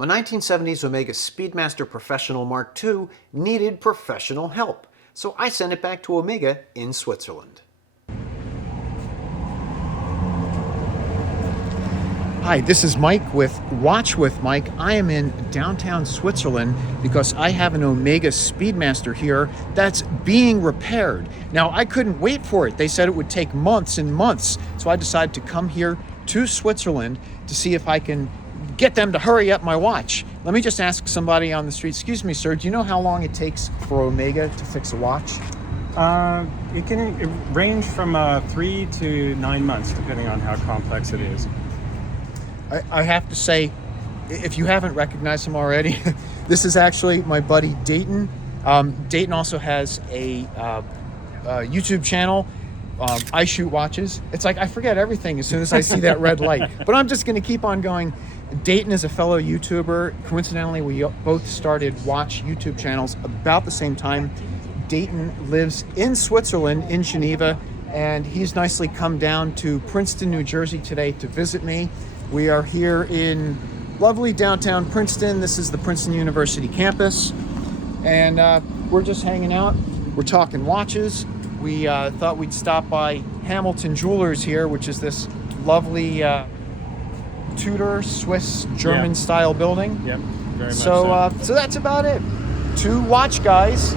My 1970s Omega Speedmaster Professional Mark II needed professional help, so I sent it back to Omega in Switzerland. Hi, this is Mike with Watch with Mike. I am in downtown Switzerland because I have an Omega Speedmaster here that's being repaired. Now, I couldn't wait for it. They said it would take months and months, so I decided to come here to Switzerland to see if I can get them to hurry up my watch. Let me just ask somebody on the street, excuse me, sir, do you know how long it takes for Omega to fix a watch? It can range from 3 to 9 months, depending on how complex it is. I have to say, if you haven't recognized him already, this is actually my buddy Dayton. Dayton also has a YouTube channel. I shoot watches. It's like I forget everything as soon as I see that red light, but I'm just going to keep on going. Dayton is a fellow YouTuber. Coincidentally, we both started watch YouTube channels about the same time. Dayton lives in Switzerland, in Geneva, and he's nicely come down to Princeton, New Jersey today to visit me. We are here in lovely downtown Princeton. This is the Princeton University campus, and we're just hanging out. We're talking watches. We thought we'd stop by Hamilton Jewelers here, which is this lovely Tudor Swiss German style building. Yep, very much so. So that's about it. Two watch guys,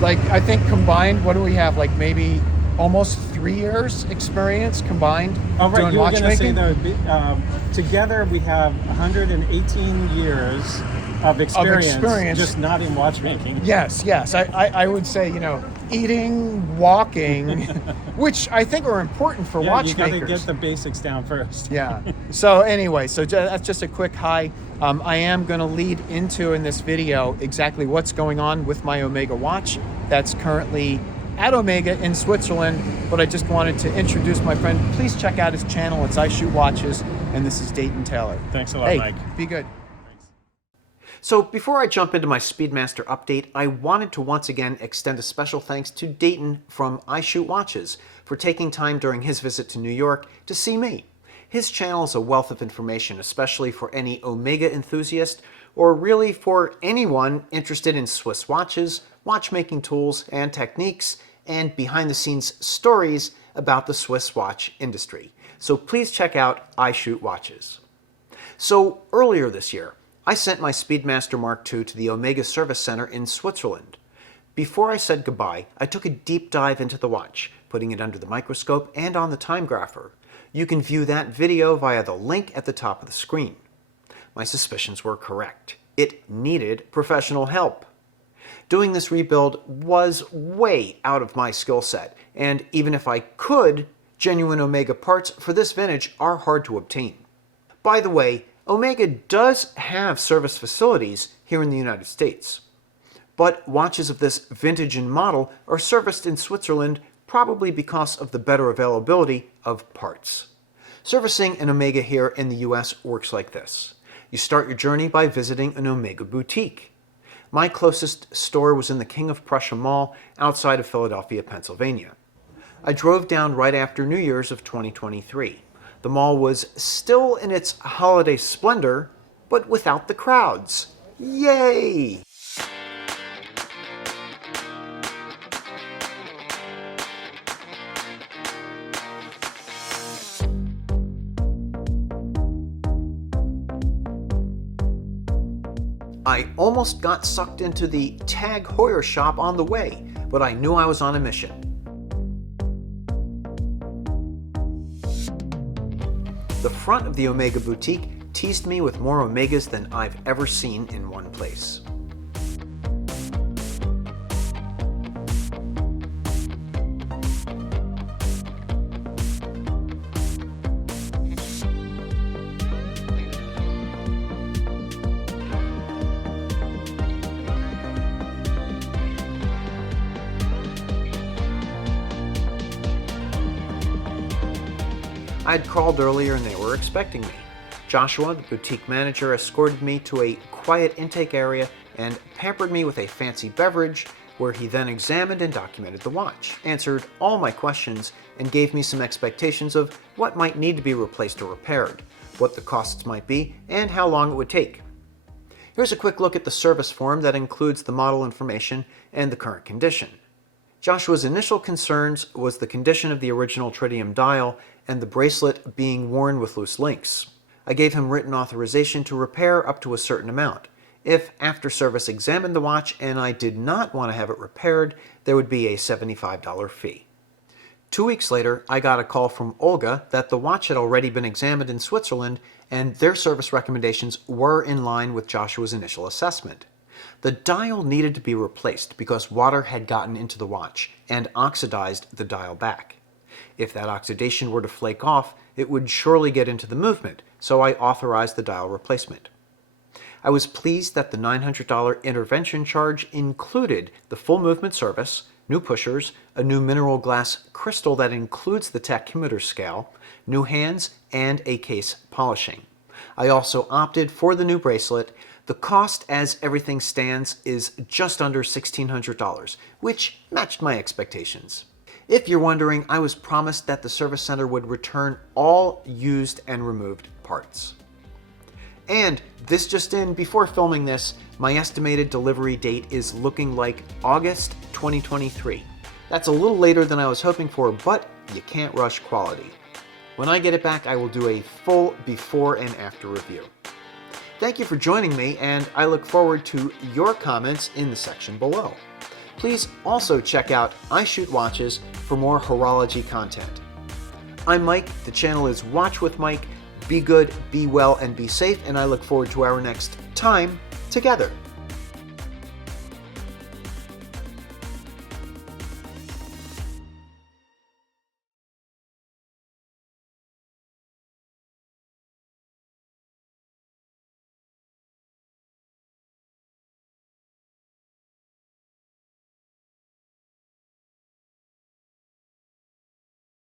like I think combined, what do we have? Like maybe almost 3 years experience combined doing you were going to say watchmaking? though, together we have 118 years of experience, just not in watchmaking. Yes. I would say, eating, walking, which I think are important for watchmakers. You got to get the basics down first. Yeah. So anyway, that's just a quick hi. I am going to lead into in this video exactly what's going on with my Omega watch that's currently at Omega in Switzerland, but I just wanted to introduce my friend. Please check out his channel. It's I Shoot Watches, and this is Dayton Taylor. Thanks a lot, Mike. Be good. So before I jump into my Speedmaster update, I wanted to once again extend a special thanks to Dayton from I Shoot Watches for taking time during his visit to New York to see me. His channel is a wealth of information, especially for any Omega enthusiast, or really for anyone interested in Swiss watches, watchmaking tools and techniques, and behind-the-scenes stories about the Swiss watch industry. So please check out I Shoot Watches. So earlier this year, I sent my Speedmaster Mark II to the Omega Service Center in Switzerland. Before I said goodbye, I took a deep dive into the watch, putting it under the microscope and on the timegrapher. You can view that video via the link at the top of the screen. My suspicions were correct. It needed professional help. Doing this rebuild was way out of my skill set, and even if I could, genuine Omega parts for this vintage are hard to obtain. By the way, Omega does have service facilities here in the United States, but watches of this vintage and model are serviced in Switzerland probably because of the better availability of parts. Servicing an Omega here in the US works like this. You start your journey by visiting an Omega boutique. My closest store was in the King of Prussia Mall outside of Philadelphia, Pennsylvania. I drove down right after New Year's of 2023. The mall was still in its holiday splendor, but without the crowds. Yay! I almost got sucked into the Tag Heuer shop on the way, but I knew I was on a mission. The front of the Omega boutique teased me with more Omegas than I've ever seen in one place. I had called earlier and they were expecting me. Joshua, the boutique manager, escorted me to a quiet intake area and pampered me with a fancy beverage, where he then examined and documented the watch, answered all my questions, and gave me some expectations of what might need to be replaced or repaired, what the costs might be, and how long it would take. Here's a quick look at the service form that includes the model information and the current condition. Joshua's initial concerns was the condition of the original tritium dial and the bracelet being worn with loose links. I gave him written authorization to repair up to a certain amount. If after service examined the watch and I did not want to have it repaired, there would be a $75 fee. 2 weeks later, I got a call from Olga that the watch had already been examined in Switzerland and their service recommendations were in line with Joshua's initial assessment. The dial needed to be replaced because water had gotten into the watch and oxidized the dial back. If that oxidation were to flake off, it would surely get into the movement, so I authorized the dial replacement. I was pleased that the $900 intervention charge included the full movement service, new pushers, a new mineral glass crystal that includes the tachymeter scale, new hands, and a case polishing. I also opted for the new bracelet. The cost as everything stands is just under $1,600, which matched my expectations. If you're wondering, I was promised that the service center would return all used and removed parts. And this just in, before filming this, my estimated delivery date is looking like August 2023. That's a little later than I was hoping for, but you can't rush quality. When I get it back, I will do a full before and after review. Thank you for joining me, and I look forward to your comments in the section below. Please also check out I Shoot Watches for more horology content. I'm Mike, the channel is Watch with Mike. Be good, be well, and be safe, and I look forward to our next time together.